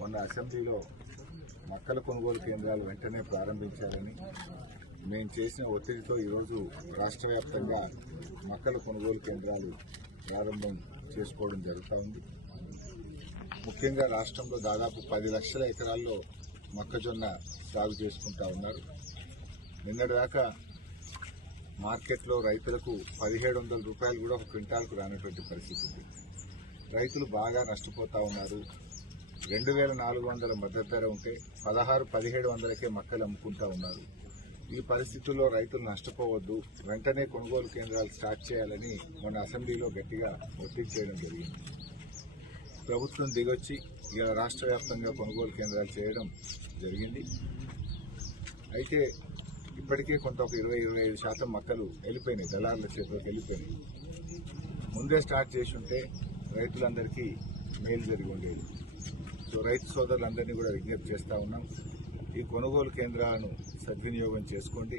మొన్న అసెంబ్లీలో మొక్కల కొనుగోలు కేంద్రాలు వెంటనే ప్రారంభించాలని మేము చేసిన ఒత్తిడితో ఈరోజు రాష్ట్ర వ్యాప్తంగా మొక్కల కొనుగోలు కేంద్రాలు ప్రారంభం చేసుకోవడం జరుగుతూ ఉంది. ముఖ్యంగా రాష్ట్రంలో దాదాపు 10 లక్షల ఎకరాల్లో మొక్కజొన్న సాగు చేసుకుంటా ఉన్నారు. నిన్నటిదాకా మార్కెట్లో రైతులకు 1700 రూపాయలు కూడా ఒక క్వింటాల్కు రానటువంటి పరిస్థితి ఉంది. రైతులు బాగా నష్టపోతా ఉన్నారు. 2400 మద్దతు ధర ఉంటే 1600-1700కే మొక్కలు అమ్ముకుంటా ఉన్నారు. ఈ పరిస్థితుల్లో రైతులు నష్టపోవద్దు, వెంటనే కొనుగోలు కేంద్రాలు స్టార్ట్ చేయాలని మొన్న అసెంబ్లీలో గట్టిగా ఒత్తిడి చేయడం జరిగింది. ప్రభుత్వం దిగొచ్చి ఇలా రాష్ట్ర వ్యాప్తంగా కొనుగోలు కేంద్రాలు చేయడం జరిగింది. అయితే ఇప్పటికే కొంత ఒక 20-25% మొక్కలు వెళ్ళిపోయినాయి, దళారుల చేతిలోకి వెళ్ళిపోయినాయి. ముందే స్టార్ట్ చేసి ఉంటే రైతులందరికీ మేలు జరిగి ఉండేది. సో రైతు సోదరులందరినీ కూడా విజ్ఞప్తి చేస్తూ ఉన్నాం, ఈ కొనుగోలు కేంద్రాలను సద్వినియోగం చేసుకోండి,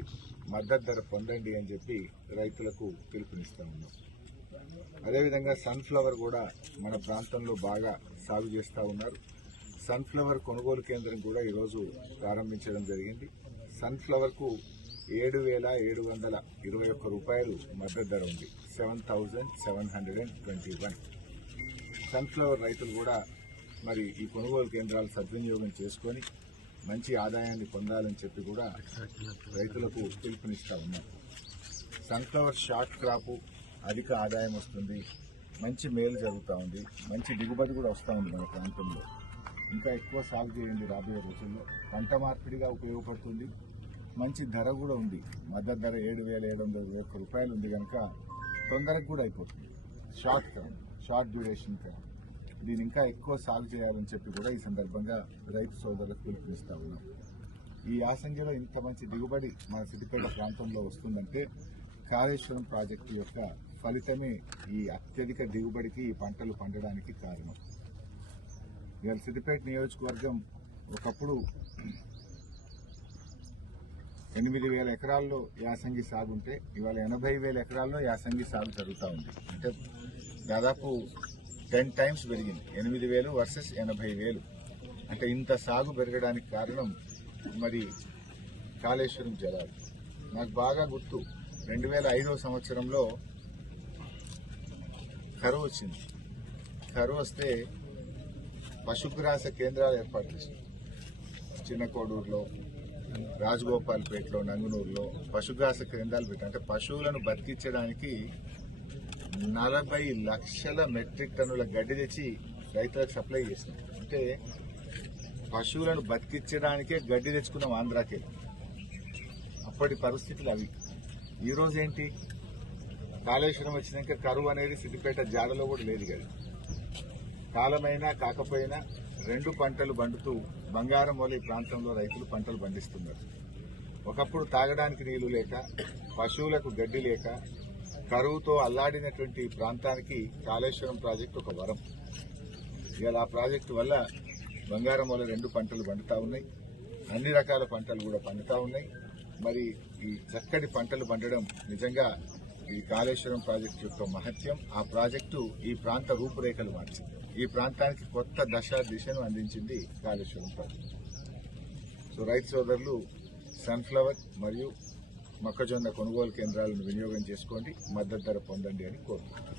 మద్దతు ధర పొందండి అని చెప్పి రైతులకు పిలుపునిస్తూ ఉన్నాం. అదేవిధంగా సన్ఫ్లవర్ కూడా మన ప్రాంతంలో బాగా సాగు చేస్తూ ఉన్నారు. సన్ఫ్లవర్ కొనుగోలు కేంద్రం కూడా ఈరోజు ప్రారంభించడం జరిగింది. సన్ఫ్లవర్కు 7,721 రూపాయలు మద్దతు ధర ఉంది, 7,721. సన్ఫ్లవర్ రైతులు కూడా మరి ఈ కొనుగోలు కేంద్రాలు సద్వినియోగం చేసుకొని మంచి ఆదాయాన్ని పొందాలని చెప్పి కూడా రైతులకు పిలుపునిస్తా ఉన్నాం. సన్ఫ్లవర్ షార్ట్ క్రాప్, అధిక ఆదాయం వస్తుంది, మంచి మేలు జరుగుతూ ఉంది, మంచి దిగుబడి కూడా వస్తూ ఉంది. మన ప్రాంతంలో ఇంకా ఎక్కువ సాగు చేయండి, రాబోయే రోజుల్లో పంట మార్పిడిగా ఉపయోగపడుతుంది, మంచి ధర కూడా ఉంది. మద్దతు ధర 7,721 రూపాయలు ఉంది కనుక తొందరగా కూడా అయిపోతుంది. షార్ట్ డ్యూరేషన్ క్రాప్, దీని ఇంకా ఎక్కువ సాగు చేయాలని చెప్పి కూడా ఈ సందర్భంగా రైతు సోదరులకు పిలుపునిస్తా ఉన్నాం. ఈ యాసంగిలో ఇంత మంచి దిగుబడి మన సిద్దిపేట ప్రాంతంలో వస్తుందంటే కాళేశ్వరం ప్రాజెక్టు యొక్క ఫలితమే ఈ అత్యధిక దిగుబడికి, ఈ పంటలు పండడానికి కారణం. ఇవాళ సిద్దిపేట నియోజకవర్గం ఒకప్పుడు 8,000 ఎకరాల్లో యాసంగి సాగు ఉంటే ఇవాళ 80,000 ఎకరాల్లో యాసంగి సాగు జరుగుతూ ఉంది. అంటే దాదాపు 10 టైమ్స్ పెరిగింది. 8,000 వర్సెస్ 80,000. అంటే ఇంత సాగు పెరగడానికి కారణం మరి కాళేశ్వరం జలాలు. నాకు బాగా గుర్తు, 2005వ సంవత్సరంలో కరువు వచ్చింది. కరువు వస్తే పశుగ్రాస కేంద్రాలు ఏర్పాటు చేశారు. చిన్న కోడూరులో, రాజగోపాల్పేటలో, నంగునూరులో పశుగ్రాస కేంద్రాలు పెట్టారు. అంటే పశువులను బతికించడానికి 40 లక్షల మెట్రిక్ టన్నుల గడ్డి తెచ్చి రైతులకు సప్లై చేసినాం. అంటే పశువులను బతికించడానికే గడ్డి తెచ్చుకున్నాం ఆంధ్రాకి. అప్పటి పరిస్థితులు అవి. ఈరోజు ఏంటి, కాళేశ్వరం వచ్చినాక కరువు అనేది సిద్దిపేట జాడలో కూడా లేదు కదా. కాలమైనా కాకపోయినా 2 పంటలు పండుతూ బంగారం వల్ల ఈ ప్రాంతంలో రైతులు పంటలు పండిస్తున్నారు. ఒకప్పుడు తాగడానికి నీళ్లు లేక, పశువులకు గడ్డి లేక, కరువుతో అల్లాడినటువంటి ప్రాంతానికి కాళేశ్వరం ప్రాజెక్టు ఒక వరం. ఇలా ఆ ప్రాజెక్టు వల్ల బంగారం వల్ల 2 పంటలు పండుతా ఉన్నాయి, అన్ని రకాల పంటలు కూడా పండుతా ఉన్నాయి. మరి ఈ చక్కటి పంటలు పండడం నిజంగా ఈ కాళేశ్వరం ప్రాజెక్టు యొక్క మహత్యం. ఆ ప్రాజెక్టు ఈ ప్రాంత రూపురేఖలు మార్చింది, ఈ ప్రాంతానికి కొత్త దిశను అందించింది కాళేశ్వరం ప్రాజెక్టు. సో రైతు సోదరులు సన్ఫ్లవర్ మరియు మొక్కజొన్న కొనుగోలు కేంద్రాలను వినియోగం చేసుకోండి, మద్దతు ధర పొందండి అని కోరుతున్నాను.